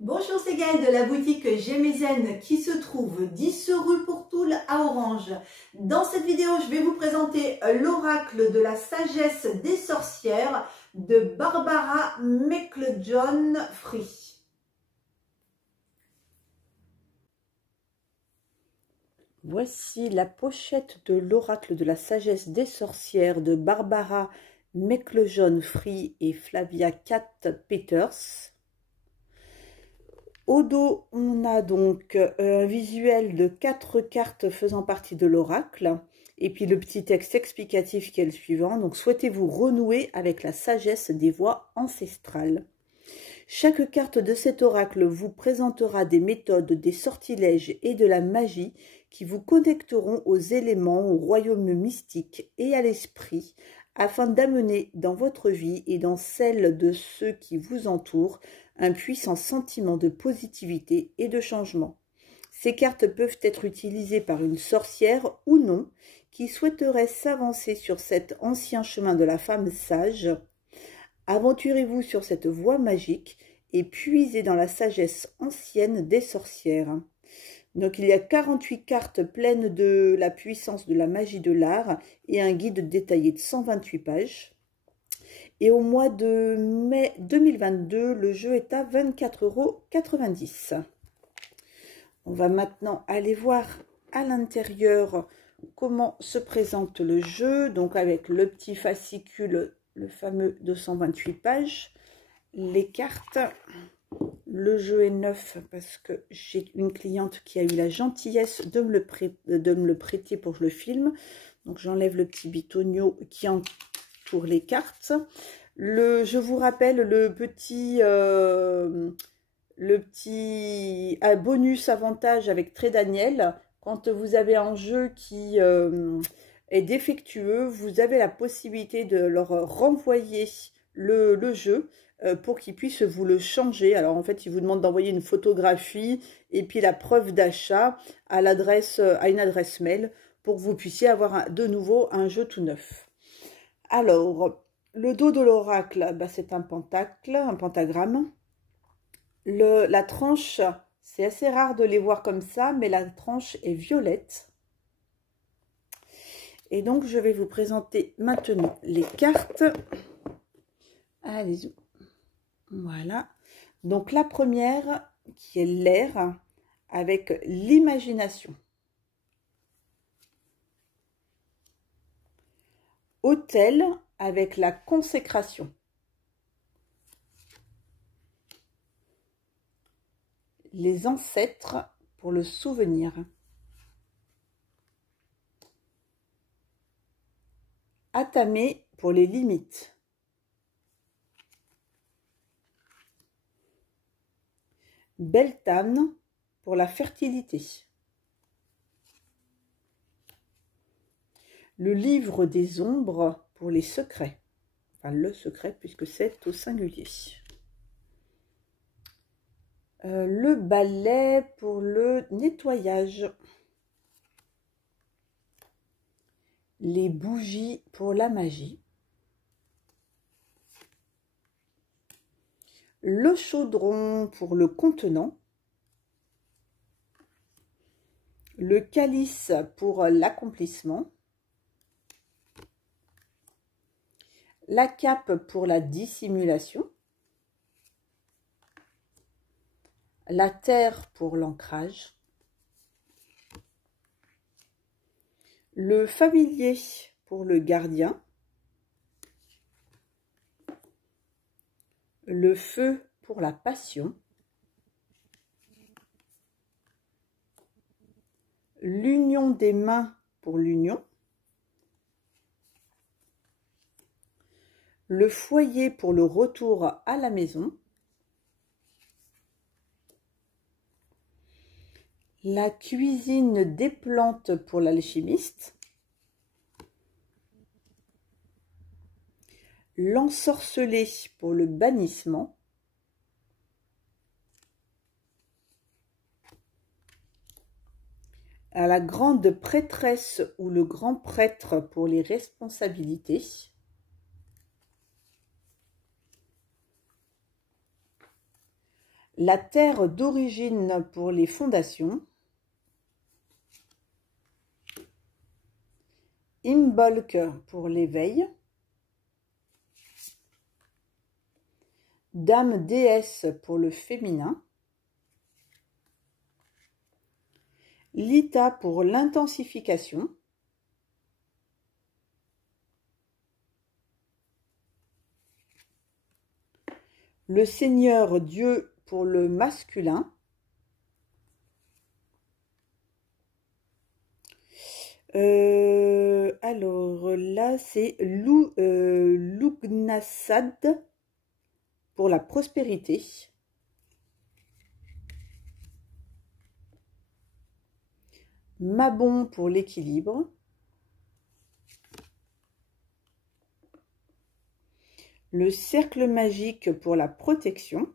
Bonjour, c'est Gaëlle de la boutique Gémézienne qui se trouve 10 rue Pourtoul à Orange. Dans cette vidéo, je vais vous présenter l'oracle de la sagesse des sorcières de Barbara McJohn-Free. Voici la pochette de l'oracle de la sagesse des sorcières de Barbara McJohn-Free et Flavia Cat Peters. Au dos, on a donc un visuel de 4 cartes faisant partie de l'oracle, et puis le petit texte explicatif qui est le suivant. Donc, souhaitez-vous renouer avec la sagesse des voix ancestrales? Chaque carte de cet oracle vous présentera des méthodes, des sortilèges et de la magie qui vous connecteront aux éléments, au royaume mystique et à l'esprit, afin d'amener dans votre vie et dans celle de ceux qui vous entourent un puissant sentiment de positivité et de changement. Ces cartes peuvent être utilisées par une sorcière ou non qui souhaiterait s'avancer sur cet ancien chemin de la femme sage. Aventurez-vous sur cette voie magique et puisez dans la sagesse ancienne des sorcières. Donc il y a 48 cartes pleines de la puissance de la magie de l'art et un guide détaillé de 128 pages. Et au mois de mai 2022, le jeu est à 24,90 €. On va maintenant aller voir à l'intérieur comment se présente le jeu. Donc avec le petit fascicule, le fameux 228 pages, les cartes. Le jeu est neuf parce que j'ai une cliente qui a eu la gentillesse de me le prêter pour que je le filme. Donc j'enlève le petit bitonio qui entoure les cartes. Je vous rappelle le petit bonus avantage avec Trait Daniel. Quand vous avez un jeu qui est défectueux, vous avez la possibilité de leur renvoyer le jeu pour qu'ils puissent vous le changer. Alors en fait, ils vous demandent d'envoyer une photographie et puis la preuve d'achat à une adresse mail pour que vous puissiez avoir de nouveau un jeu tout neuf. Alors, le dos de l'oracle, c'est un pentacle, un pentagramme. La tranche, c'est assez rare de les voir comme ça, mais la tranche est violette. Et donc, je vais vous présenter maintenant les cartes. Allez-y. Voilà. Donc, la première, qui est l'air, avec l'imagination. Autel, avec la consécration. Les ancêtres, pour le souvenir. Atamé, pour les limites. Beltane, pour la fertilité. Le livre des ombres, pour les secrets. Enfin, le secret, puisque c'est au singulier. Le balai, pour le nettoyage. Les bougies, pour la magie. Le chaudron, pour le contenant. Le calice, pour l'accomplissement. La cape, pour la dissimulation. La terre, pour l'ancrage. Le familier, pour le gardien. Le feu, pour la passion. L'union des mains, pour l'union. Le foyer, pour le retour à la maison. La cuisine des plantes, pour l'alchimiste. L'ensorcelé, pour le bannissement. À la grande prêtresse ou le grand prêtre, pour les responsabilités. La terre d'origine pour les fondations. Imbolc pour l'éveil. Dame déesse pour le féminin. Lita pour l'intensification. Le Seigneur Dieu pour le masculin. Alors là, c'est Lugnasad pour la prospérité. Mabon pour l'équilibre. Le cercle magique pour la protection.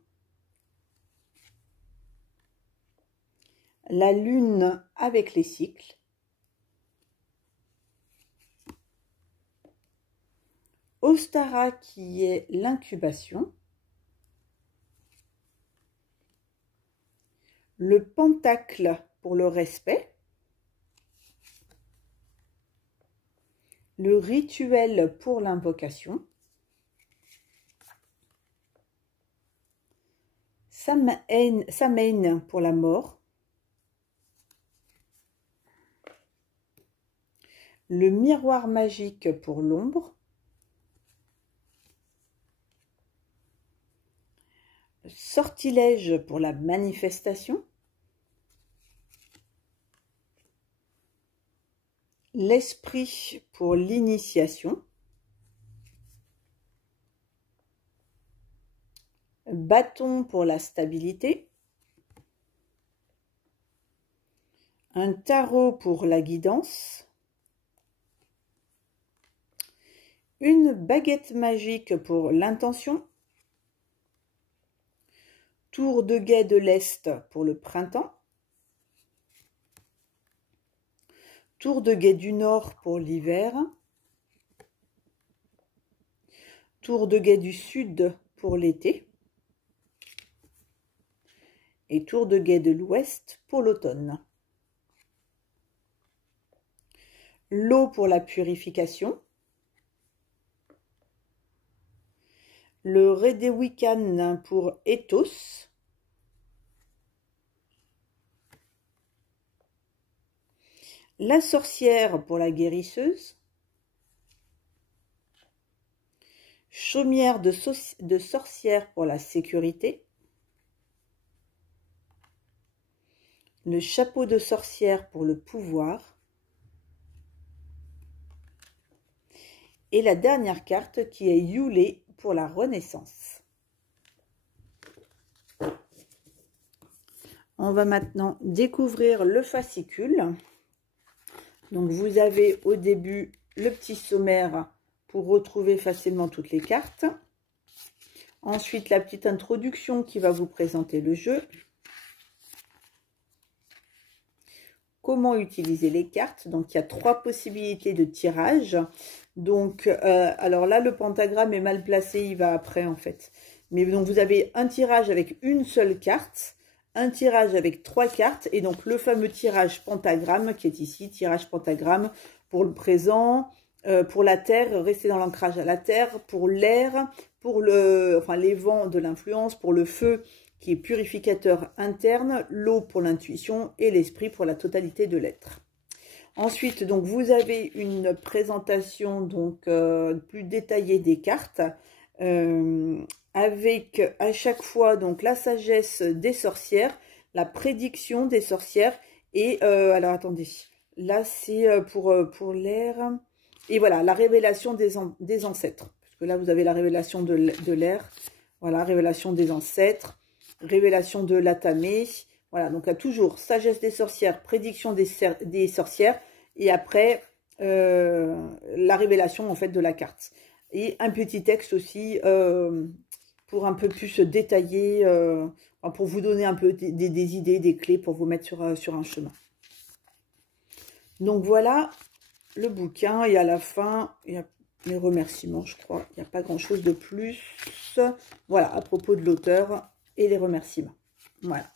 La lune avec les cycles. Ostara qui est l'incubation. Le pentacle pour le respect. Le rituel pour l'invocation. Samhain pour la mort. Le miroir magique pour l'ombre. Sortilège pour la manifestation. L'esprit pour l'initiation. Bâton pour la stabilité. Un tarot pour la guidance. Une baguette magique pour l'intention. Tour de guet de l'Est pour le printemps. Tour de guet du Nord pour l'hiver. Tour de guet du Sud pour l'été. Et tour de guet de l'Ouest pour l'automne. L'eau pour la purification. Le Redewikan pour Ethos. La sorcière pour la guérisseuse. Chaumière de sorcière pour la sécurité. Le chapeau de sorcière pour le pouvoir. Et la dernière carte qui est Yule pour la renaissance. On va maintenant découvrir le fascicule. Donc vous avez au début le petit sommaire pour retrouver facilement toutes les cartes. Ensuite la petite introduction qui va vous présenter le jeu. Comment utiliser les cartes. Donc il y a 3 possibilités de tirage. Donc alors là le pentagramme est mal placé, il va après en fait. Mais donc vous avez un tirage avec une seule carte, un tirage avec 3 cartes et donc le fameux tirage pentagramme qui est ici, tirage pentagramme pour le présent, pour la terre, rester dans l'ancrage à la terre, pour l'air, pour les vents de l'influence, pour le feu qui est purificateur interne, l'eau pour l'intuition et l'esprit pour la totalité de l'être. Ensuite, donc vous avez une présentation donc plus détaillée des cartes avec à chaque fois donc la sagesse des sorcières, la prédiction des sorcières et alors attendez, là c'est pour l'air et voilà la révélation des ancêtres parce que là vous avez la révélation de l'air, voilà révélation des ancêtres, révélation de l'Atamé. Voilà, donc à toujours sagesse des sorcières, prédiction des sorcières, et après la révélation en fait de la carte. Et un petit texte aussi pour un peu plus détailler, pour vous donner un peu des idées, des clés pour vous mettre sur un chemin. Donc voilà le bouquin, et à la fin, il y a les remerciements, je crois. Il n'y a pas grand chose de plus. Voilà, à propos de l'auteur et les remerciements. Voilà.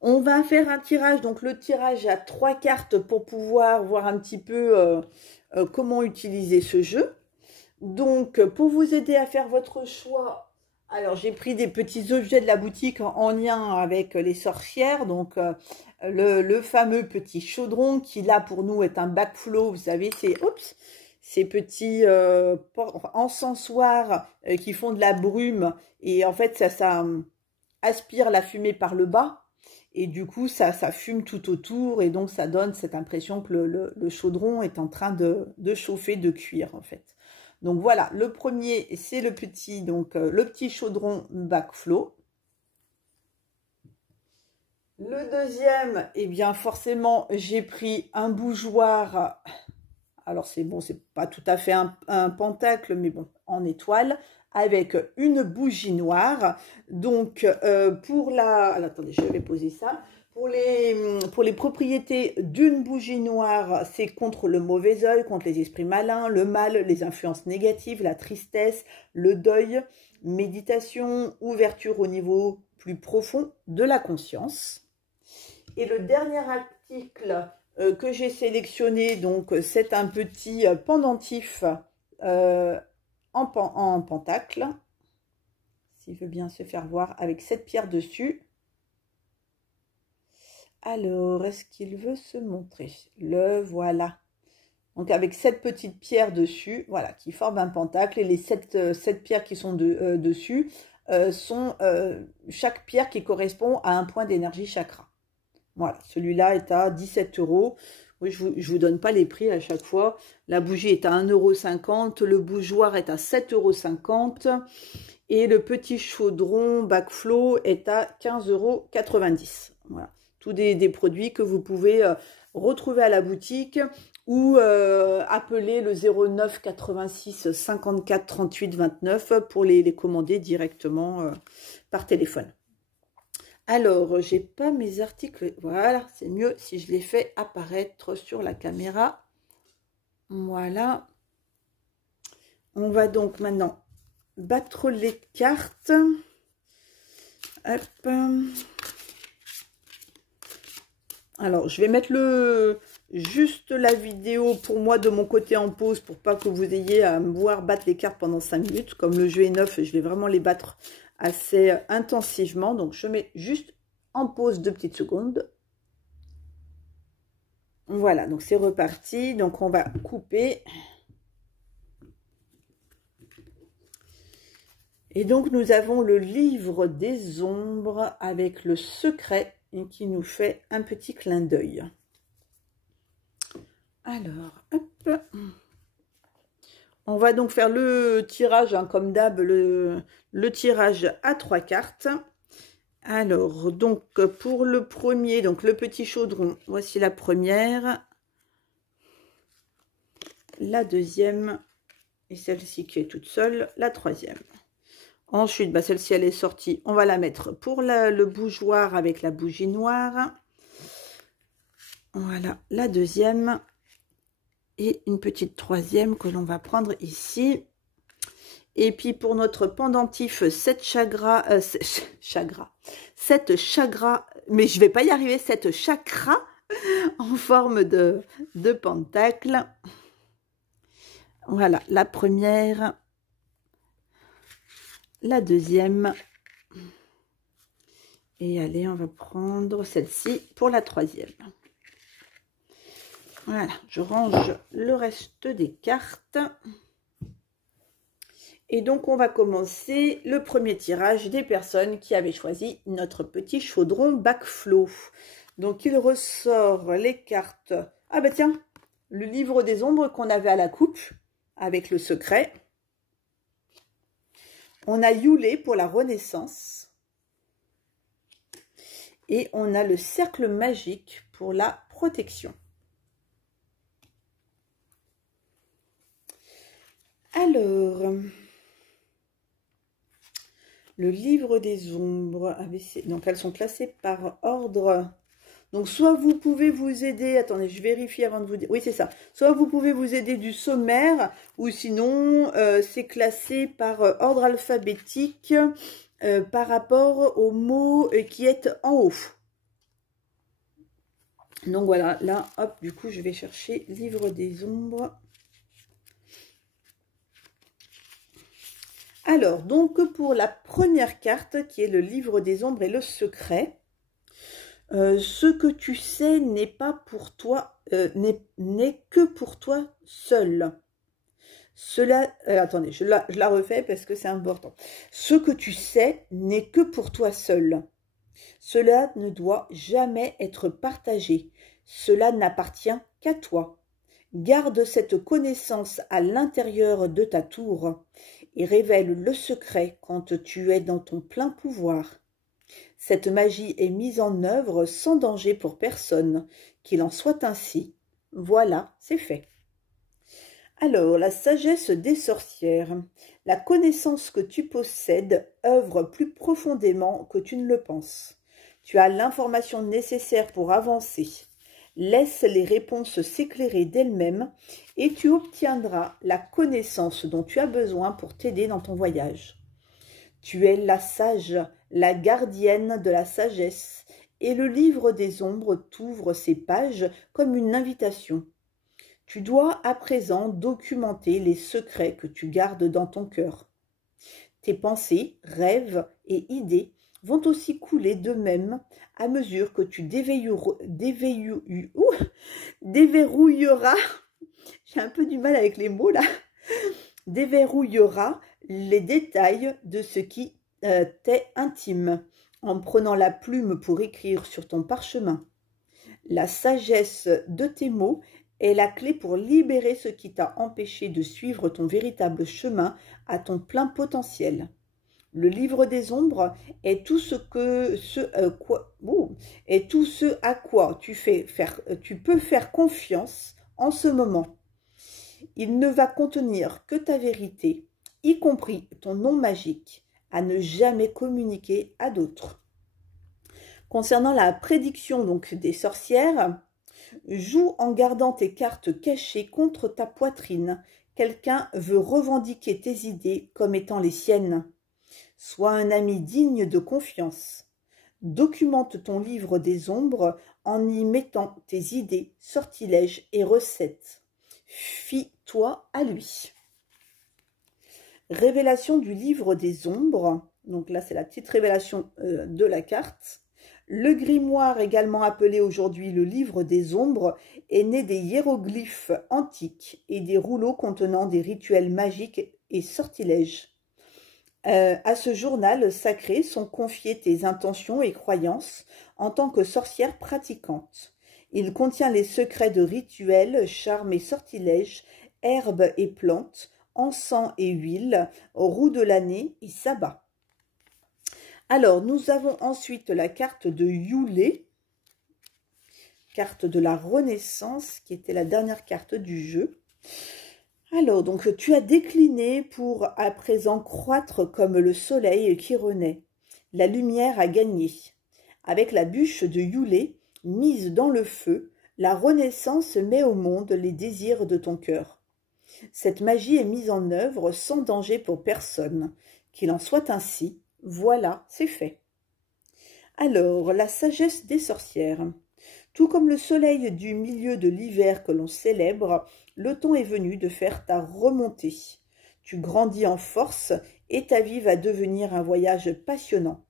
On va faire un tirage, donc le tirage à 3 cartes pour pouvoir voir un petit peu comment utiliser ce jeu. Donc, pour vous aider à faire votre choix, alors j'ai pris des petits objets de la boutique en lien avec les sorcières. Donc, le fameux petit chaudron qui là pour nous est un backflow, vous savez, ces petits encensoirs qui font de la brume. Et en fait, ça aspire la fumée par le bas. Et du coup, ça fume tout autour et donc ça donne cette impression que le chaudron est en train de chauffer, de cuire en fait. Donc voilà, le premier, c'est le petit chaudron backflow. Le deuxième, eh bien forcément, j'ai pris un bougeoir. Alors c'est bon, c'est pas tout à fait un pentacle, mais bon, en étoile, avec une bougie noire. Donc, alors, attendez, je vais poser ça. Pour les propriétés d'une bougie noire, c'est contre le mauvais œil, contre les esprits malins, le mal, les influences négatives, la tristesse, le deuil, méditation, ouverture au niveau plus profond de la conscience. Et le dernier article que j'ai sélectionné, donc c'est un petit pendentif en pentacle, s'il veut bien se faire voir, avec 7 pierres dessus. Alors, est-ce qu'il veut se montrer? Le voilà. Donc avec 7 petites pierres dessus, voilà, qui forment un pentacle. Et les 7 pierres qui sont dessus sont chaque pierre qui correspond à un point d'énergie chakra. Voilà, celui-là est à 17 €. Oui, je vous donne pas les prix à chaque fois. La bougie est à 1,50 €, le bougeoir est à 7,50 € et le petit chaudron backflow est à 15,90 €. Voilà, tous des produits que vous pouvez retrouver à la boutique ou appeler le 09 86 54 38 29 pour les commander directement par téléphone. Alors, j'ai pas mes articles. Voilà, c'est mieux si je les fais apparaître sur la caméra. Voilà. On va donc maintenant battre les cartes. Hop. Alors, je vais mettre juste la vidéo pour moi de mon côté en pause pour pas que vous ayez à me voir battre les cartes pendant 5 minutes. Comme le jeu est neuf, je vais vraiment les battre assez intensivement. Donc, je mets juste en pause 2 petites secondes. Voilà, donc c'est reparti. Donc, on va couper. Et donc, nous avons le livre des ombres avec le secret qui nous fait un petit clin d'œil. Alors, hop. On va donc faire le tirage, hein, comme d'hab, le tirage à 3 cartes. Alors, donc, pour le premier, donc le petit chaudron, voici la première. La deuxième, et celle-ci qui est toute seule, la troisième. Ensuite, bah, celle-ci, elle est sortie. On va la mettre pour le bougeoir avec la bougie noire. Voilà, la deuxième. Et une petite troisième que l'on va prendre ici. Et puis, pour notre pendentif, 7 chakras, mais je vais pas y arriver, 7 chakras en forme de pentacle. Voilà, la première. La deuxième. Et allez, on va prendre celle-ci pour la troisième. Voilà, je range le reste des cartes. Et donc, on va commencer le premier tirage des personnes qui avaient choisi notre petit chaudron backflow. Donc, il ressort les cartes. Ah bah tiens, le livre des ombres qu'on avait à la coupe avec le secret. On a Yulé pour la renaissance. Et on a le cercle magique pour la protection. Alors, le livre des ombres. Donc, elles sont classées par ordre. Donc, soit vous pouvez vous aider. Attendez, je vérifie avant de vous dire. Oui, c'est ça. Soit vous pouvez vous aider du sommaire, ou sinon, c'est classé par ordre alphabétique. par rapport au mot qui est en haut. Donc voilà, là, hop, du coup, je vais chercher Livre des Ombres. Alors, donc, pour la première carte, qui est le Livre des Ombres et le Secret, ce que tu sais n'est pas pour toi, n'est que pour toi seul. Cela, attendez, je la refais parce que c'est important. Ce que tu sais n'est que pour toi seul. Cela ne doit jamais être partagé. Cela n'appartient qu'à toi. Garde cette connaissance à l'intérieur de ta tour et révèle le secret quand tu es dans ton plein pouvoir. Cette magie est mise en œuvre sans danger pour personne, qu'il en soit ainsi. Voilà, c'est fait. Alors, la sagesse des sorcières. La connaissance que tu possèdes œuvre plus profondément que tu ne le penses. Tu as l'information nécessaire pour avancer. Laisse les réponses s'éclairer d'elles-mêmes et tu obtiendras la connaissance dont tu as besoin pour t'aider dans ton voyage. Tu es la sage, la gardienne de la sagesse, et le livre des ombres t'ouvre ses pages comme une invitation. Tu dois à présent documenter les secrets que tu gardes dans ton cœur. Tes pensées, rêves et idées vont aussi couler d'eux-mêmes à mesure que tu déverrouilleras, j'ai un peu du mal avec les mots là, déverrouilleras les détails de ce qui t'est intime en prenant la plume pour écrire sur ton parchemin. La sagesse de tes mots est la clé pour libérer ce qui t'a empêché de suivre ton véritable chemin à ton plein potentiel. Le livre des ombres est tout ce à quoi tu peux faire confiance en ce moment. Il ne va contenir que ta vérité, y compris ton nom magique, à ne jamais communiquer à d'autres. Concernant la prédiction donc des sorcières, joue en gardant tes cartes cachées contre ta poitrine. Quelqu'un veut revendiquer tes idées comme étant les siennes. Sois un ami digne de confiance. Documente ton livre des ombres en y mettant tes idées, sortilèges et recettes. Fie-toi à lui. Révélation du livre des ombres. Donc là, c'est la petite révélation de la carte. Le grimoire, également appelé aujourd'hui le livre des ombres, est né des hiéroglyphes antiques et des rouleaux contenant des rituels magiques et sortilèges. À ce journal sacré sont confiées tes intentions et croyances en tant que sorcière pratiquante. Il contient les secrets de rituels, charmes et sortilèges, herbes et plantes, encens et huile, roue de l'année et sabbat. Alors, nous avons ensuite la carte de Yule, carte de la Renaissance, qui était la dernière carte du jeu. Alors, donc, tu as décliné pour à présent croître comme le soleil qui renaît. La lumière a gagné. Avec la bûche de Yule, mise dans le feu, la Renaissance met au monde les désirs de ton cœur. Cette magie est mise en œuvre sans danger pour personne. Qu'il en soit ainsi. Voilà, c'est fait. Alors, la sagesse des sorcières. Tout comme le soleil du milieu de l'hiver que l'on célèbre, le temps est venu de faire ta remontée. Tu grandis en force et ta vie va devenir un voyage passionnant.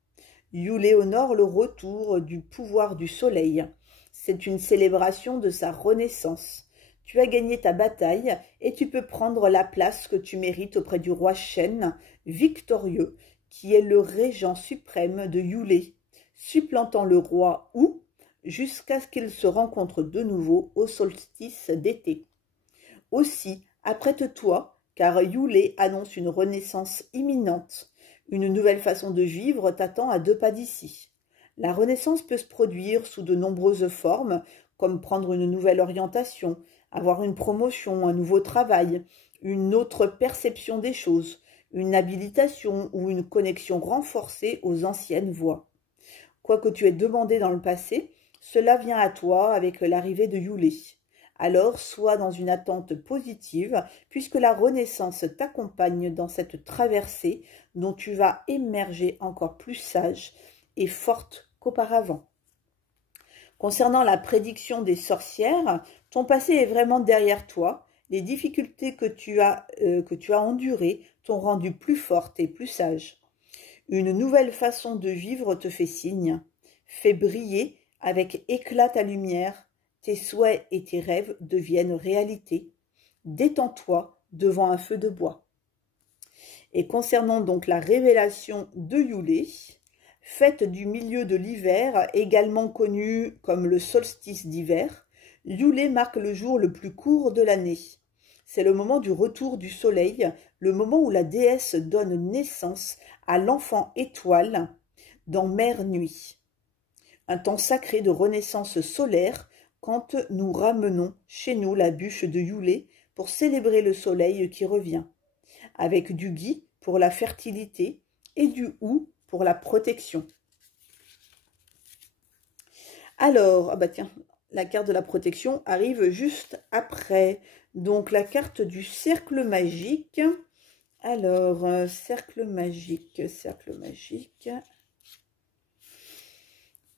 Yule honore le retour du pouvoir du soleil. C'est une célébration de sa renaissance. Tu as gagné ta bataille et tu peux prendre la place que tu mérites auprès du roi Chêne, victorieux, qui est le régent suprême de Yule, supplantant le roi Ou jusqu'à ce qu'ils se rencontrent de nouveau au solstice d'été. Aussi, apprête-toi, car Yule annonce une renaissance imminente. Une nouvelle façon de vivre t'attend à 2 pas d'ici. La renaissance peut se produire sous de nombreuses formes, comme prendre une nouvelle orientation, avoir une promotion, un nouveau travail, une autre perception des choses, une habilitation ou une connexion renforcée aux anciennes voies. Quoi que tu aies demandé dans le passé, cela vient à toi avec l'arrivée de Yule. Alors, sois dans une attente positive, puisque la renaissance t'accompagne dans cette traversée dont tu vas émerger encore plus sage et forte qu'auparavant. Concernant la prédiction des sorcières, ton passé est vraiment derrière toi. Les difficultés que tu as endurées t'ont rendu plus forte et plus sage. Une nouvelle façon de vivre te fait signe. Fais briller avec éclat ta lumière. Tes souhaits et tes rêves deviennent réalité. Détends-toi devant un feu de bois. Et concernant donc la révélation de Yule, fête du milieu de l'hiver, également connue comme le solstice d'hiver, Yule marque le jour le plus court de l'année. C'est le moment du retour du soleil, le moment où la déesse donne naissance à l'enfant étoile dans Mère Nuit. Un temps sacré de renaissance solaire quand nous ramenons chez nous la bûche de Yule pour célébrer le soleil qui revient, avec du gui pour la fertilité et du hou pour la protection. Alors, ah bah tiens, la carte de la protection arrive juste après. Donc, la carte du cercle magique. Alors, cercle magique,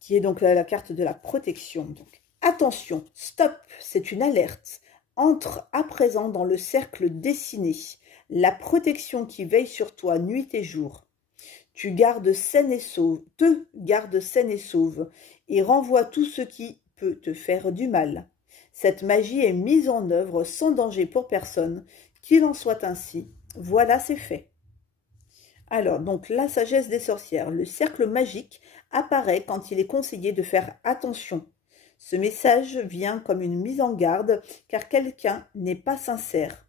qui est donc la carte de la protection. Donc, attention, stop, c'est une alerte. Entre à présent dans le cercle dessiné, la protection qui veille sur toi nuit et jour. Tu gardes saine et sauve, te garde saine et sauve, et renvoie tout ce qui peut te faire du mal. Cette magie est mise en œuvre sans danger pour personne, qu'il en soit ainsi. Voilà, c'est fait. Alors, donc, la sagesse des sorcières. Le cercle magique apparaît quand il est conseillé de faire attention. Ce message vient comme une mise en garde, car quelqu'un n'est pas sincère.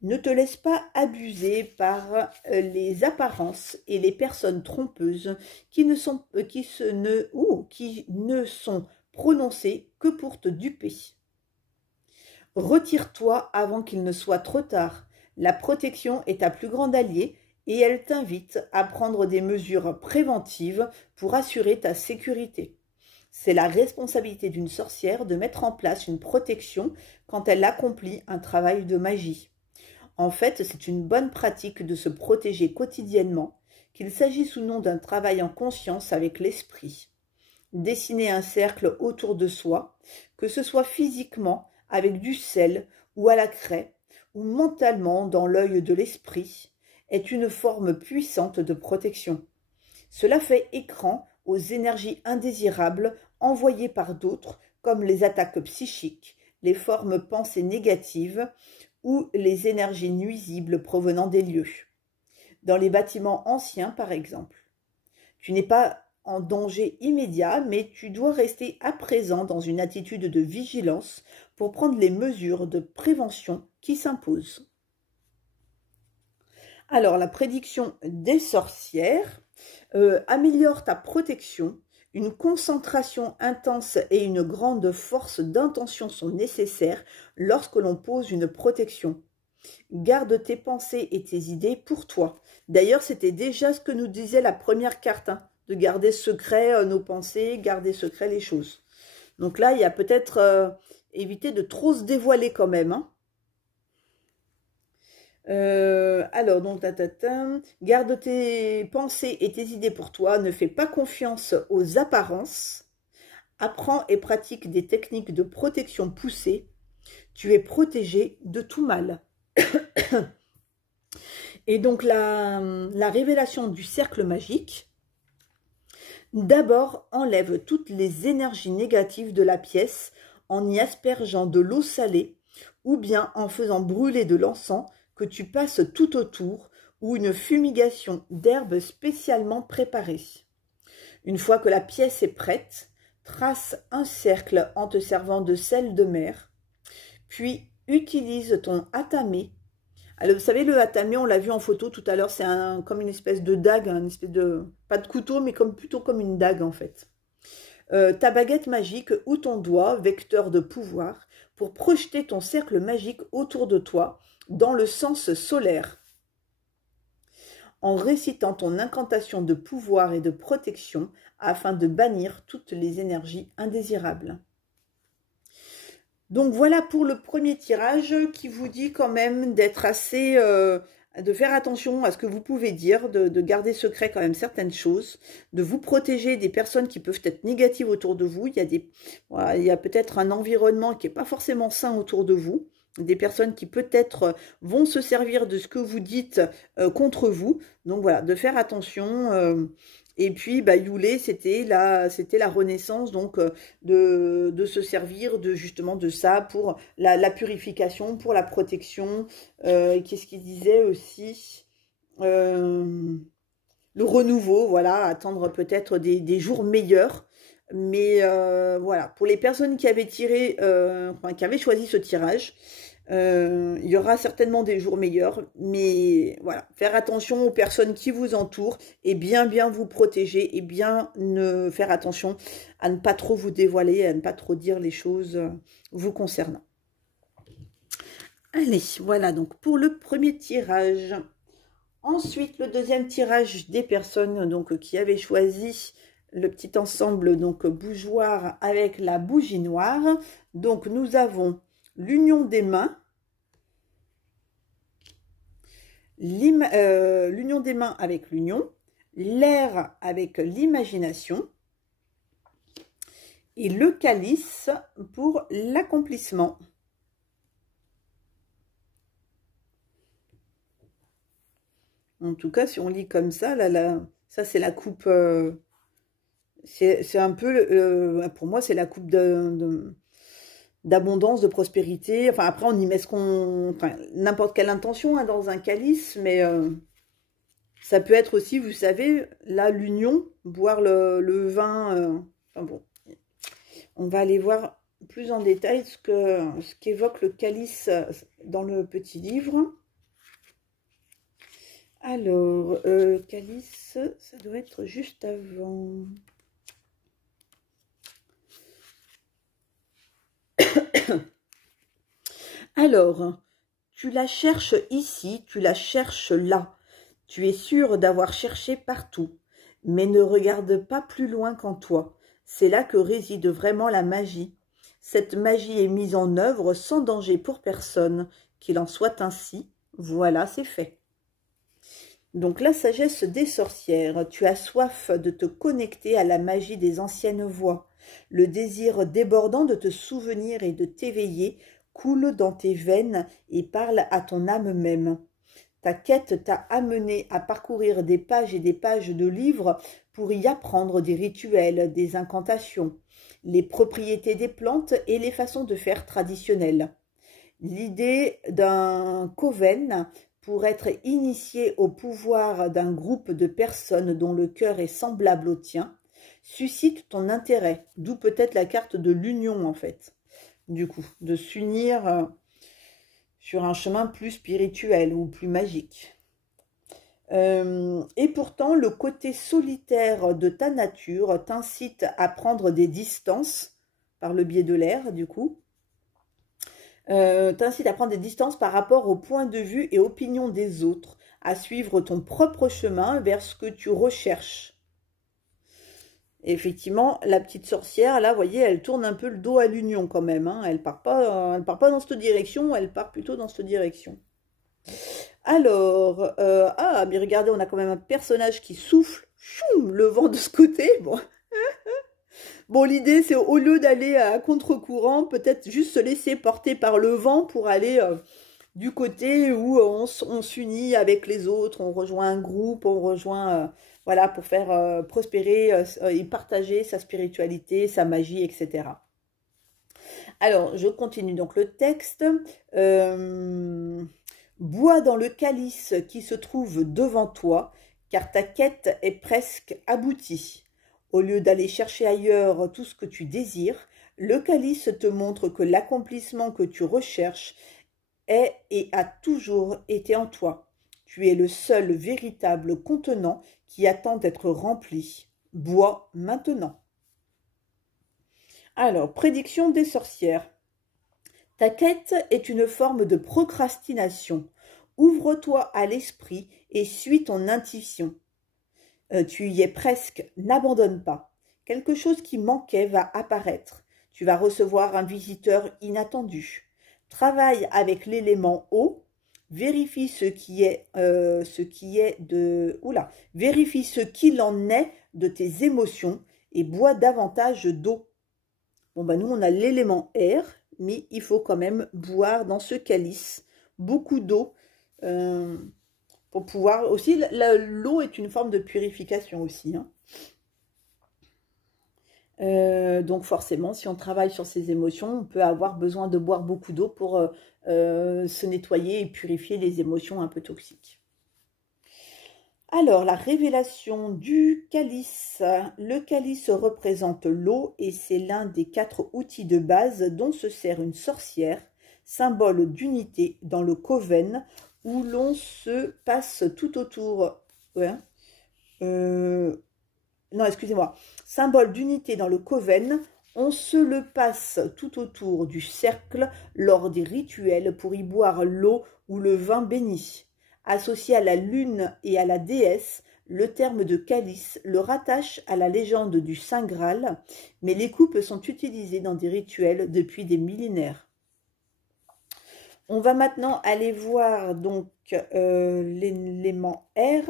Ne te laisse pas abuser par les apparences et les personnes trompeuses qui ne sont prononcées que pour te duper. Retire-toi avant qu'il ne soit trop tard. La protection est ta plus grande alliée et elle t'invite à prendre des mesures préventives pour assurer ta sécurité. C'est la responsabilité d'une sorcière de mettre en place une protection quand elle accomplit un travail de magie. En fait, c'est une bonne pratique de se protéger quotidiennement, qu'il s'agisse ou non d'un travail en conscience avec l'esprit. Dessiner un cercle autour de soi, que ce soit physiquement avec du sel ou à la craie, ou mentalement dans l'œil de l'esprit, est une forme puissante de protection. Cela fait écran aux énergies indésirables envoyées par d'autres, comme les attaques psychiques, les formes pensées négatives, ou les énergies nuisibles provenant des lieux. Dans les bâtiments anciens, par exemple. Tu n'es pas en danger immédiat, mais tu dois rester à présent dans une attitude de vigilance pour prendre les mesures de prévention qui s'imposent. Alors, la prédiction des sorcières améliore ta protection. Une concentration intense et une grande force d'intention sont nécessaires lorsque l'on pose une protection. Garde tes pensées et tes idées pour toi. D'ailleurs, c'était déjà ce que nous disait la première carte, hein, de garder secret nos pensées, garder secret les choses. Donc là, il y a peut-être éviter de trop se dévoiler quand même, hein. Alors, donc, garde tes pensées et tes idées pour toi, ne fais pas confiance aux apparences, apprends et pratique des techniques de protection poussées, tu es protégé de tout mal. Et donc, la révélation du cercle magique, d'abord, enlève toutes les énergies négatives de la pièce en y aspergeant de l'eau salée ou bien en faisant brûler de l'encens que tu passes tout autour ou une fumigation d'herbes spécialement préparées. Une fois que la pièce est prête, trace un cercle en te servant de sel de mer, puis utilise ton atame. Alors, vous savez, le atame, on l'a vu en photo tout à l'heure, c'est comme une espèce de dague, une espèce de, pas de couteau, mais plutôt comme une dague en fait. Ta baguette magique ou ton doigt, vecteur de pouvoir, pour projeter ton cercle magique autour de toi, dans le sens solaire, en récitant ton incantation de pouvoir et de protection afin de bannir toutes les énergies indésirables. Donc voilà pour le premier tirage qui vous dit quand même d'être assez, de faire attention à ce que vous pouvez dire, de garder secret quand même certaines choses, de vous protéger des personnes qui peuvent être négatives autour de vous. Voilà, il y a peut-être un environnement qui n'est pas forcément sain autour de vous, des personnes qui peut-être vont se servir de ce que vous dites contre vous. Donc voilà, de faire attention. Et puis, bah, Yule, c'était la renaissance, donc de se servir justement de ça pour la purification, pour la protection. Qu'est-ce qu'il disait aussi? Le renouveau, voilà, attendre peut-être des jours meilleurs. Mais voilà, pour les personnes qui avaient tiré, enfin, qui avaient choisi ce tirage, il y aura certainement des jours meilleurs, mais voilà, faire attention aux personnes qui vous entourent et bien vous protéger et bien faire attention à ne pas trop vous dévoiler, à ne pas trop dire les choses vous concernant. Allez, voilà donc pour le premier tirage. Ensuite, le deuxième tirage des personnes donc qui avaient choisi le petit ensemble donc bougeoir avec la bougie noire. Donc nous avons l'union des mains, l'union des mains avec l'union, l'air avec l'imagination et le calice pour l'accomplissement. En tout cas, si on lit comme ça, ça c'est la coupe, c'est un peu, pour moi c'est la coupe d'abondance, de prospérité. Enfin, après, on y met n'importe quelle intention hein, dans un calice, mais ça peut être aussi, vous savez, là, l'union, boire le vin. Enfin bon, on va aller voir plus en détail ce qu'évoque le calice dans le petit livre. Alors, calice, ça doit être juste avant. Alors, tu la cherches ici, tu la cherches là. Tu es sûr d'avoir cherché partout, mais ne regarde pas plus loin qu'en toi. C'est là que réside vraiment la magie. Cette magie est mise en œuvre sans danger pour personne. Qu'il en soit ainsi, voilà, c'est fait. Donc la sagesse des sorcières, tu as soif de te connecter à la magie des anciennes voix. Le désir débordant de te souvenir et de t'éveiller coule dans tes veines et parle à ton âme même. Ta quête t'a amené à parcourir des pages et des pages de livres pour y apprendre des rituels, des incantations, les propriétés des plantes et les façons de faire traditionnelles. L'idée d'un coven pour être initié au pouvoir d'un groupe de personnes dont le cœur est semblable au tien, suscite ton intérêt, d'où peut-être la carte de l'union en fait, du coup, de s'unir sur un chemin plus spirituel ou plus magique. Et pourtant, le côté solitaire de ta nature t'incite à prendre des distances, par le biais de l'air du coup, t'incite à prendre des distances par rapport au point de vue et opinion des autres, à suivre ton propre chemin vers ce que tu recherches. Et effectivement, la petite sorcière, là, vous voyez, elle tourne un peu le dos à l'union quand même. Hein. Elle part pas dans cette direction, elle part plutôt dans cette direction. Alors, mais regardez, on a quand même un personnage qui souffle, choum, le vent de ce côté. Bon. Bon, l'idée, c'est au lieu d'aller à contre-courant, peut-être juste se laisser porter par le vent pour aller du côté où on s'unit avec les autres, on rejoint un groupe, on rejoint, voilà, pour faire prospérer et partager sa spiritualité, sa magie, etc. Alors, je continue donc le texte. Bois dans le calice qui se trouve devant toi, car ta quête est presque aboutie. Au lieu d'aller chercher ailleurs tout ce que tu désires, le calice te montre que l'accomplissement que tu recherches est et a toujours été en toi. Tu es le seul véritable contenant qui attend d'être rempli. Bois maintenant. Alors, prédiction des sorcières. Ta quête est une forme de procrastination. Ouvre-toi à l'esprit et suis ton intuition. Tu y es presque, n'abandonne pas. Quelque chose qui manquait va apparaître. Tu vas recevoir un visiteur inattendu. Travaille avec l'élément eau. Vérifie vérifie ce qu'il en est de tes émotions et bois davantage d'eau. Bon, ben nous, on a l'élément air, mais il faut quand même boire dans ce calice beaucoup d'eau pour pouvoir... Aussi, l'eau est une forme de purification aussi, hein. Donc forcément, si on travaille sur ses émotions, on peut avoir besoin de boire beaucoup d'eau pour se nettoyer et purifier les émotions un peu toxiques. Alors, la révélation du calice. Le calice représente l'eau et c'est l'un des 4 outils de base dont se sert une sorcière, symbole d'unité dans le coven où l'on se passe tout autour... Ouais, non, excusez-moi. Symbole d'unité dans le coven, on se le passe tout autour du cercle lors des rituels pour y boire l'eau ou le vin béni. Associé à la lune et à la déesse, le terme de calice le rattache à la légende du Saint Graal, mais les coupes sont utilisées dans des rituels depuis des millénaires. On va maintenant aller voir donc l'élément air,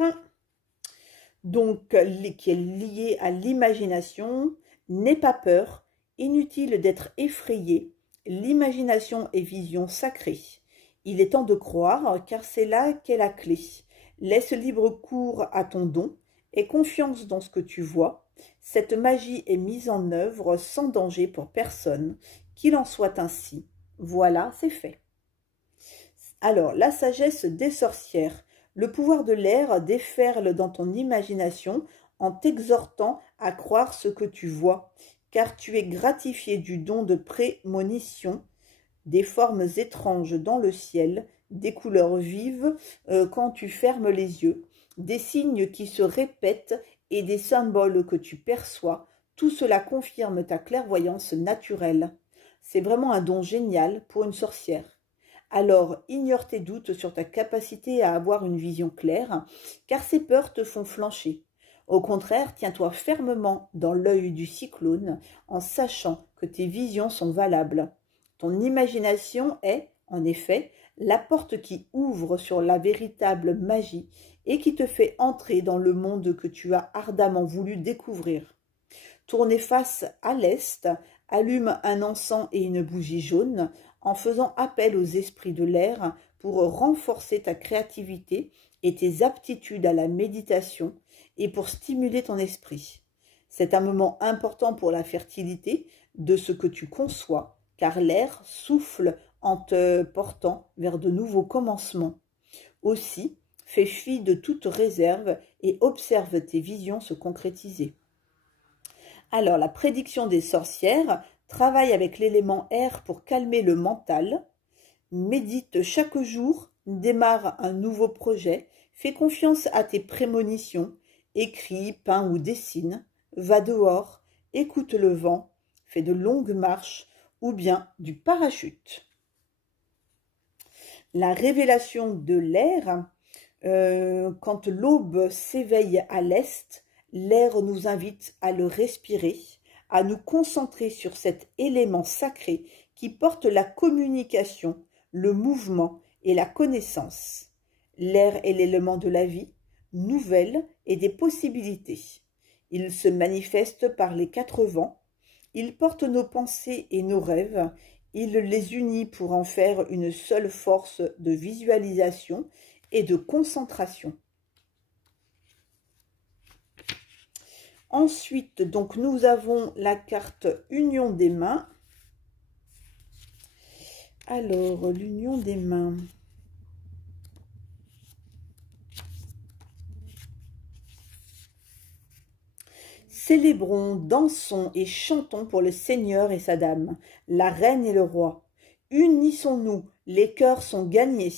donc qui est lié à l'imagination. N'aie pas peur, inutile d'être effrayé, l'imagination est vision sacrée. Il est temps de croire, car c'est là qu'est la clé. Laisse libre cours à ton don, aie confiance dans ce que tu vois. Cette magie est mise en œuvre sans danger pour personne, qu'il en soit ainsi. Voilà, c'est fait. Alors, la sagesse des sorcières. Le pouvoir de l'air déferle dans ton imagination en t'exhortant à croire ce que tu vois, car tu es gratifié du don de prémonition, des formes étranges dans le ciel, des couleurs vives quand tu fermes les yeux, des signes qui se répètent et des symboles que tu perçois. Tout cela confirme ta clairvoyance naturelle. C'est vraiment un don génial pour une sorcière. Alors, ignore tes doutes sur ta capacité à avoir une vision claire, car ces peurs te font flancher. Au contraire, tiens-toi fermement dans l'œil du cyclone en sachant que tes visions sont valables. Ton imagination est, en effet, la porte qui ouvre sur la véritable magie et qui te fait entrer dans le monde que tu as ardemment voulu découvrir. Tournez face à l'est, allume un encens et une bougie jaune en faisant appel aux esprits de l'air pour renforcer ta créativité et tes aptitudes à la méditation et pour stimuler ton esprit. C'est un moment important pour la fertilité de ce que tu conçois, car l'air souffle en te portant vers de nouveaux commencements. Aussi, fais fi de toute réserve et observe tes visions se concrétiser. Alors, la prédiction des sorcières travaille avec l'élément air pour calmer le mental, médite chaque jour, démarre un nouveau projet, fais confiance à tes prémonitions, écris, peins ou dessine, va dehors, écoute le vent, fais de longues marches ou bien du parachute. La révélation de l'air, quand l'aube s'éveille à l'est, l'air nous invite à le respirer, à nous concentrer sur cet élément sacré qui porte la communication, le mouvement et la connaissance. L'air est l'élément de la vie, nouvelle et des possibilités. Il se manifeste par les 4 vents. Il porte nos pensées et nos rêves. Il les unit pour en faire une seule force de visualisation et de concentration. Ensuite, donc, nous avons la carte Union des mains. Alors, l'union des mains. Célébrons, dansons et chantons pour le Seigneur et sa dame, la reine et le roi. Unissons-nous, les cœurs sont gagnés.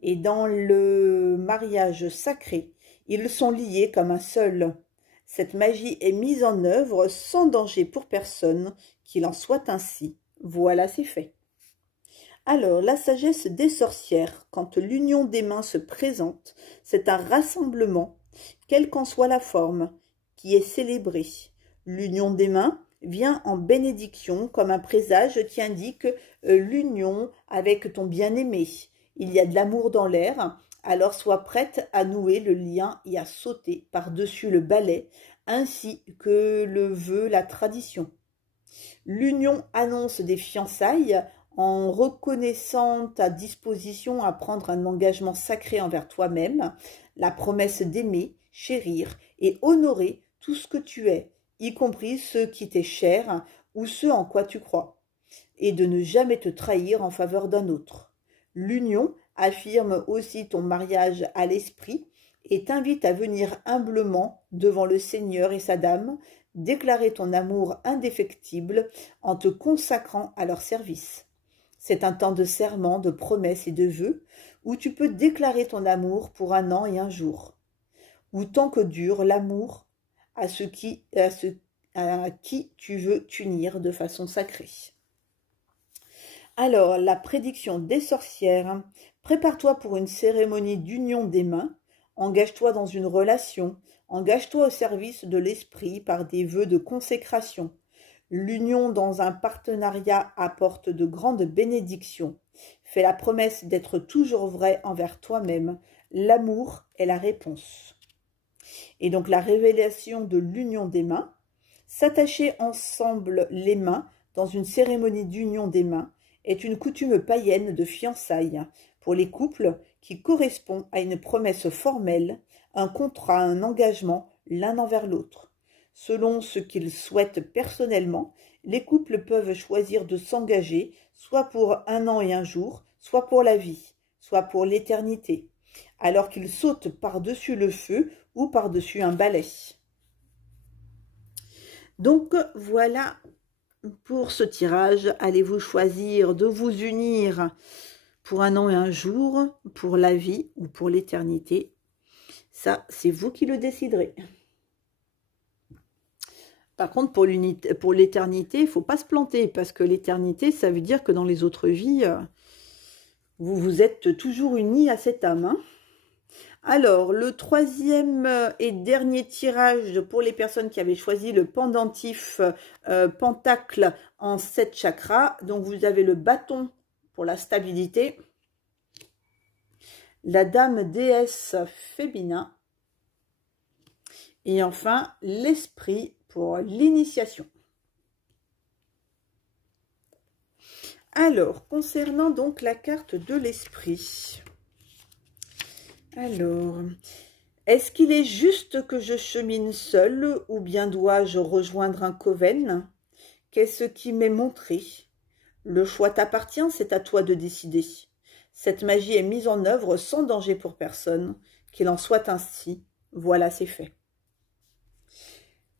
Et dans le mariage sacré, ils sont liés comme un seul. Cette magie est mise en œuvre sans danger pour personne, qu'il en soit ainsi. Voilà, c'est fait. Alors, la sagesse des sorcières, quand l'union des mains se présente, c'est un rassemblement, quelle qu'en soit la forme, qui est célébré. L'union des mains vient en bénédiction comme un présage qui indique l'union avec ton bien-aimé. Il y a de l'amour dans l'air, alors sois prête à nouer le lien et à sauter par-dessus le balai, ainsi que le veut la tradition. L'union annonce des fiançailles en reconnaissant ta disposition à prendre un engagement sacré envers toi-même, la promesse d'aimer, chérir et honorer tout ce que tu es, y compris ceux qui t'est cher ou ceux en quoi tu crois, et de ne jamais te trahir en faveur d'un autre. L'union affirme aussi ton mariage à l'esprit et t'invite à venir humblement devant le Seigneur et sa Dame, déclarer ton amour indéfectible en te consacrant à leur service. C'est un temps de serment, de promesses et de vœux où tu peux déclarer ton amour pour 1 an et 1 jour, ou tant que dure l'amour à qui tu veux t'unir de façon sacrée. Alors, la prédiction des sorcières. Prépare-toi pour une cérémonie d'union des mains. Engage-toi dans une relation. Engage-toi au service de l'esprit par des vœux de consécration. L'union dans un partenariat apporte de grandes bénédictions. Fais la promesse d'être toujours vrai envers toi-même. L'amour est la réponse. Et donc la révélation de l'union des mains. S'attacher ensemble les mains dans une cérémonie d'union des mains est une coutume païenne de fiançailles pour les couples qui correspond à une promesse formelle, un contrat, un engagement l'un envers l'autre. Selon ce qu'ils souhaitent personnellement, les couples peuvent choisir de s'engager soit pour 1 an et 1 jour, soit pour la vie, soit pour l'éternité, alors qu'ils sautent par-dessus le feu ou par-dessus un balai. Donc voilà pour ce tirage. Allez-vous choisir de vous unir pour 1 an et 1 jour, pour la vie ou pour l'éternité? Ça, c'est vous qui le déciderez. Par contre, pour l'éternité, il ne faut pas se planter, parce que l'éternité, ça veut dire que dans les autres vies, vous vous êtes toujours unis à cette âme. Hein. Alors, le 3e et dernier tirage pour les personnes qui avaient choisi le pendentif pentacle en 7 chakras. Donc, vous avez le bâton pour la stabilité, la dame déesse féminin et enfin l'esprit pour l'initiation. Alors, concernant donc la carte de l'esprit. Alors, est-ce qu'il est juste que je chemine seule ou bien dois-je rejoindre un coven? Qu'est-ce qui m'est montré? Le choix t'appartient, c'est à toi de décider. Cette magie est mise en œuvre sans danger pour personne. Qu'il en soit ainsi. Voilà, c'est fait.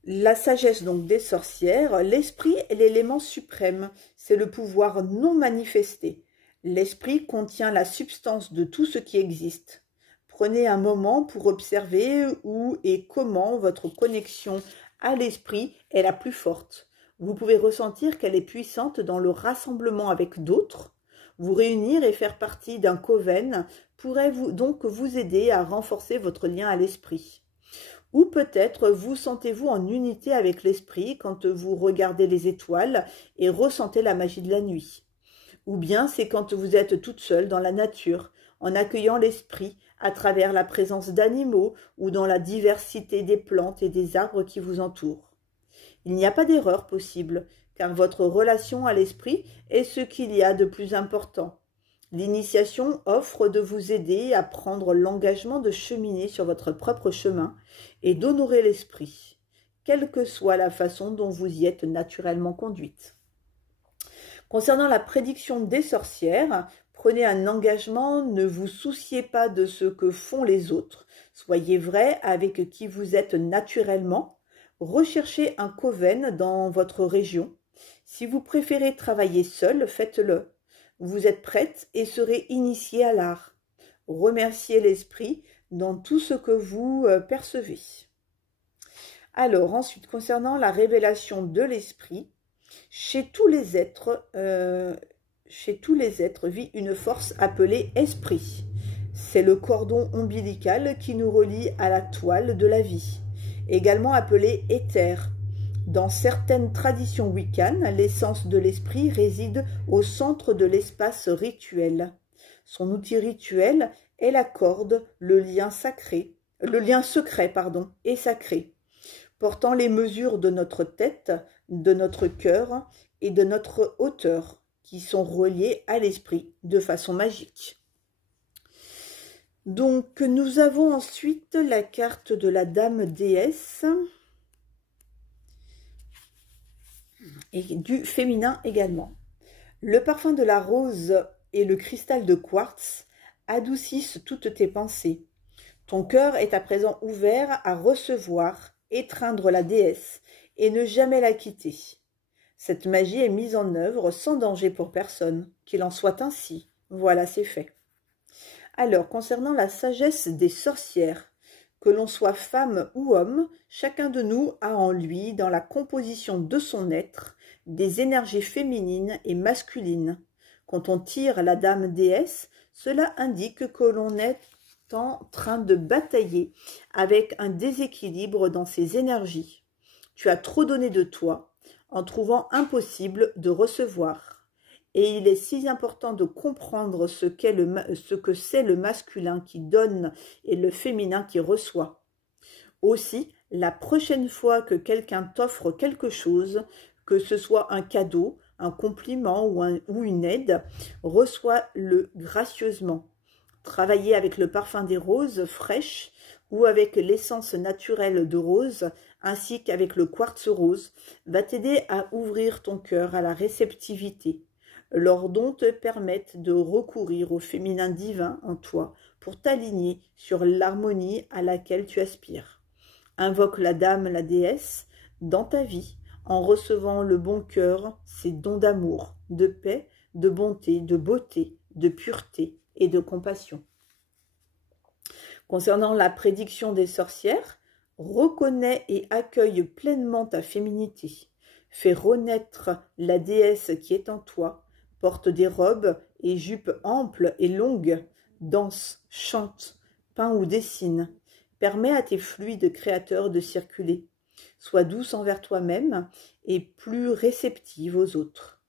La sagesse donc des sorcières. L'esprit est l'élément suprême. C'est le pouvoir non manifesté. L'esprit contient la substance de tout ce qui existe. Prenez un moment pour observer où et comment votre connexion à l'esprit est la plus forte. Vous pouvez ressentir qu'elle est puissante dans le rassemblement avec d'autres. Vous réunir et faire partie d'un coven pourrait donc vous aider à renforcer votre lien à l'esprit. Ou peut-être vous sentez-vous en unité avec l'esprit quand vous regardez les étoiles et ressentez la magie de la nuit. Ou bien c'est quand vous êtes toute seule dans la nature, en accueillant l'esprit à travers la présence d'animaux ou dans la diversité des plantes et des arbres qui vous entourent. Il n'y a pas d'erreur possible, car votre relation à l'esprit est ce qu'il y a de plus important. L'initiation offre de vous aider à prendre l'engagement de cheminer sur votre propre chemin et d'honorer l'esprit, quelle que soit la façon dont vous y êtes naturellement conduite. Concernant la prédiction des sorcières, prenez un engagement, ne vous souciez pas de ce que font les autres, soyez vrai avec qui vous êtes naturellement, recherchez un coven dans votre région. Si vous préférez travailler seul, faites-le. Vous êtes prête et serez initiée à l'art. Remerciez l'esprit dans tout ce que vous percevez. Alors ensuite, concernant la révélation de l'esprit, chez tous les êtres vit une force appelée esprit. C'est le cordon ombilical qui nous relie à la toile de la vie, également appelé éther. Dans certaines traditions wiccanes, l'essence de l'esprit réside au centre de l'espace rituel. Son outil rituel est la corde, le lien secret, et sacré, portant les mesures de notre tête, de notre cœur et de notre hauteur, qui sont reliés à l'esprit de façon magique. Donc, nous avons ensuite la carte de la Dame Déesse et du féminin également. Le parfum de la rose et le cristal de quartz adoucissent toutes tes pensées. Ton cœur est à présent ouvert à recevoir, étreindre la déesse et ne jamais la quitter. Cette magie est mise en œuvre sans danger pour personne, qu'il en soit ainsi. Voilà, c'est fait. Alors, concernant la sagesse des sorcières, que l'on soit femme ou homme, chacun de nous a en lui, dans la composition de son être, des énergies féminines et masculines. Quand on tire la dame déesse, cela indique que l'on est en train de batailler avec un déséquilibre dans ses énergies. Tu as trop donné de toi en trouvant impossible de recevoir. Et il est si important de comprendre ce que c'est le masculin qui donne et le féminin qui reçoit. Aussi, la prochaine fois que quelqu'un t'offre quelque chose, que ce soit un cadeau, un compliment ou une aide, reçois-le gracieusement. Travailler avec le parfum des roses fraîches ou avec l'essence naturelle de rose, ainsi qu'avec le quartz rose, va t'aider à ouvrir ton cœur à la réceptivité. Leurs dons te permettent de recourir au féminin divin en toi pour t'aligner sur l'harmonie à laquelle tu aspires. Invoque la dame, la déesse, dans ta vie, en recevant le bon cœur, ses dons d'amour, de paix, de bonté, de beauté, de pureté et de compassion. Concernant la prédiction des sorcières, reconnais et accueille pleinement ta féminité. Fais renaître la déesse qui est en toi. Porte des robes et jupes amples et longues, danse, chante, peint ou dessine. Permets à tes fluides créateurs de circuler. Sois douce envers toi-même et plus réceptive aux autres.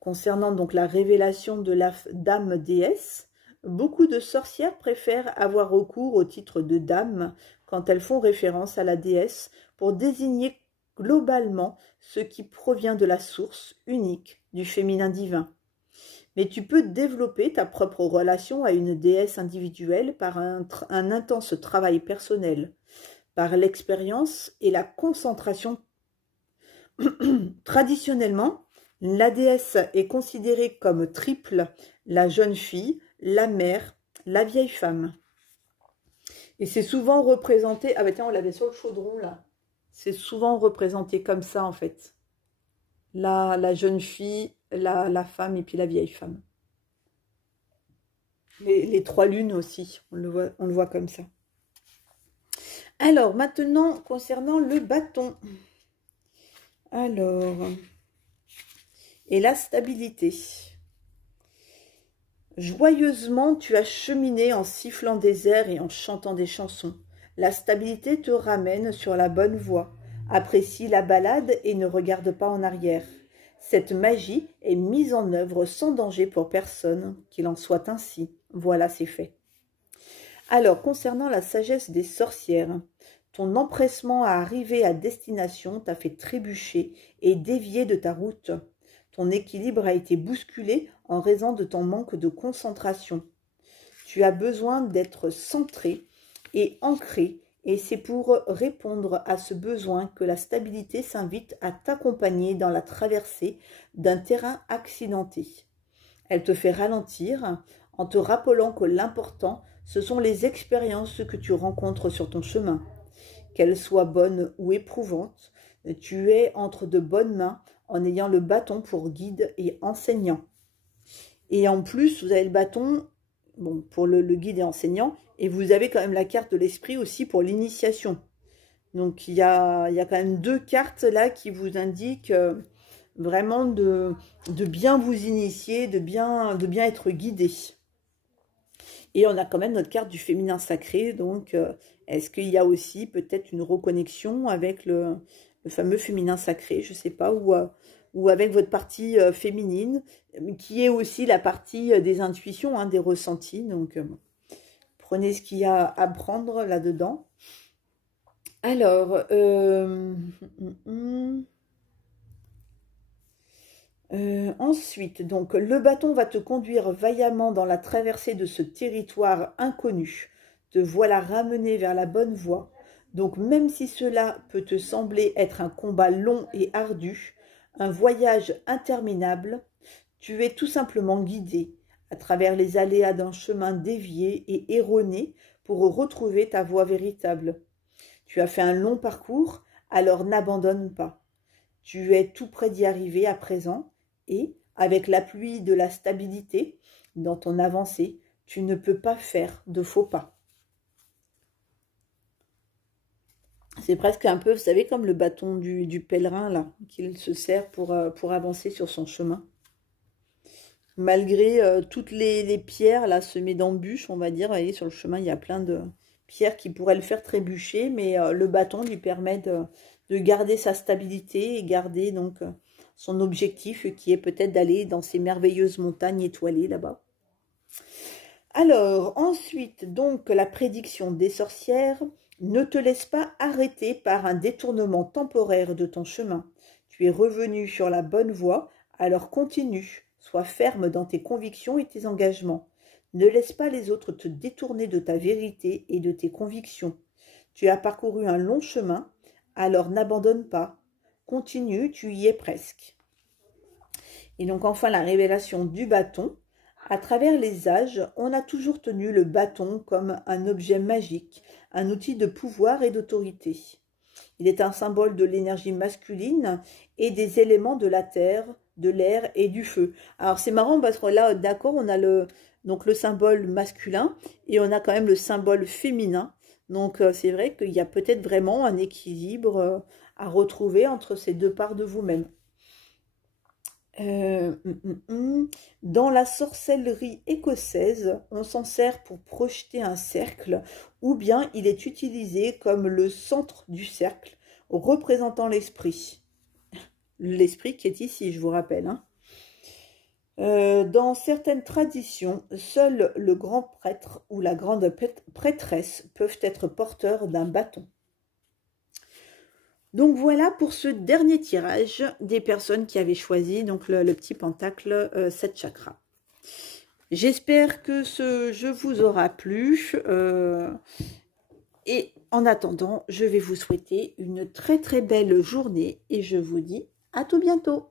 Concernant donc la révélation de la dame déesse, beaucoup de sorcières préfèrent avoir recours au titre de dame quand elles font référence à la déesse pour désigner globalement ce qui provient de la source unique du féminin divin. Mais tu peux développer ta propre relation à une déesse individuelle par un intense travail personnel, par l'expérience et la concentration. Traditionnellement, la déesse est considérée comme triple, la jeune fille, la mère, la vieille femme. Et c'est souvent représenté... Ah ben tiens, on l'avait sur le chaudron là. C'est souvent représenté comme ça en fait. La jeune fille, la femme et puis la vieille femme. Les trois lunes aussi, on le voit comme ça. Alors, maintenant, concernant le bâton. Alors, et la stabilité. Joyeusement, tu as cheminé en sifflant des airs et en chantant des chansons. La stabilité te ramène sur la bonne voie. Apprécie la balade et ne regarde pas en arrière. Cette magie est mise en œuvre sans danger pour personne, qu'il en soit ainsi. Voilà, c'est fait. Alors, concernant la sagesse des sorcières, ton empressement à arriver à destination t'a fait trébucher et dévier de ta route. Ton équilibre a été bousculé en raison de ton manque de concentration. Tu as besoin d'être centré et ancré, et c'est pour répondre à ce besoin que la stabilité s'invite à t'accompagner dans la traversée d'un terrain accidenté. Elle te fait ralentir en te rappelant que l'important, ce sont les expériences que tu rencontres sur ton chemin. Qu'elles soient bonnes ou éprouvantes, tu es entre de bonnes mains en ayant le bâton pour guide et enseignant. Et en plus, vous avez le bâton bon, pour le guide et enseignant, et vous avez quand même la carte de l'esprit aussi pour l'initiation. Donc, il y a quand même deux cartes là qui vous indiquent vraiment de bien vous initier, de bien être guidé. Et on a quand même notre carte du féminin sacré, donc est-ce qu'il y a aussi peut-être une reconnexion avec le fameux féminin sacré, je ne sais pas, ou avec votre partie féminine, qui est aussi la partie des intuitions, hein, des ressentis. Donc, prenez ce qu'il y a à prendre là-dedans. Alors, ensuite, donc, le bâton va te conduire vaillamment dans la traversée de ce territoire inconnu. Te voilà ramené vers la bonne voie. Donc, même si cela peut te sembler être un combat long et ardu, un voyage interminable, tu es tout simplement guidé à travers les aléas d'un chemin dévié et erroné pour retrouver ta voie véritable. Tu as fait un long parcours, alors n'abandonne pas. Tu es tout près d'y arriver à présent et, avec l'appui de la stabilité dans ton avancée, tu ne peux pas faire de faux pas. C'est presque un peu, vous savez, comme le bâton du pèlerin, là, qu'il se sert pour avancer sur son chemin. Malgré toutes les pierres, là, semées d'embûches, on va dire, vous voyez, sur le chemin, il y a plein de pierres qui pourraient le faire trébucher, mais le bâton lui permet de garder sa stabilité et garder donc son objectif qui est peut-être d'aller dans ces merveilleuses montagnes étoilées là-bas. Alors, ensuite, donc, la prédiction des sorcières. Ne te laisse pas arrêter par un détournement temporaire de ton chemin. Tu es revenu sur la bonne voie, alors continue. Sois ferme dans tes convictions et tes engagements. Ne laisse pas les autres te détourner de ta vérité et de tes convictions. Tu as parcouru un long chemin, alors n'abandonne pas. Continue, tu y es presque. Et donc enfin la révélation du bâton. À travers les âges, on a toujours tenu le bâton comme un objet magique, un outil de pouvoir et d'autorité. Il est un symbole de l'énergie masculine et des éléments de la terre, de l'air et du feu. Alors c'est marrant parce que là, d'accord, on a donc le symbole masculin et on a quand même le symbole féminin. Donc c'est vrai qu'il y a peut-être vraiment un équilibre à retrouver entre ces deux parts de vous-même. Dans la sorcellerie écossaise, on s'en sert pour projeter un cercle ou bien il est utilisé comme le centre du cercle représentant l'esprit. L'esprit qui est ici, je vous rappelle. Hein. Dans certaines traditions, seul le grand prêtre ou la grande prêtresse peuvent être porteurs d'un bâton. Donc voilà pour ce dernier tirage des personnes qui avaient choisi donc le petit pentacle 7 chakras. J'espère que ce jeu vous aura plu. Et en attendant, je vais vous souhaiter une très très belle journée et je vous dis à tout bientôt.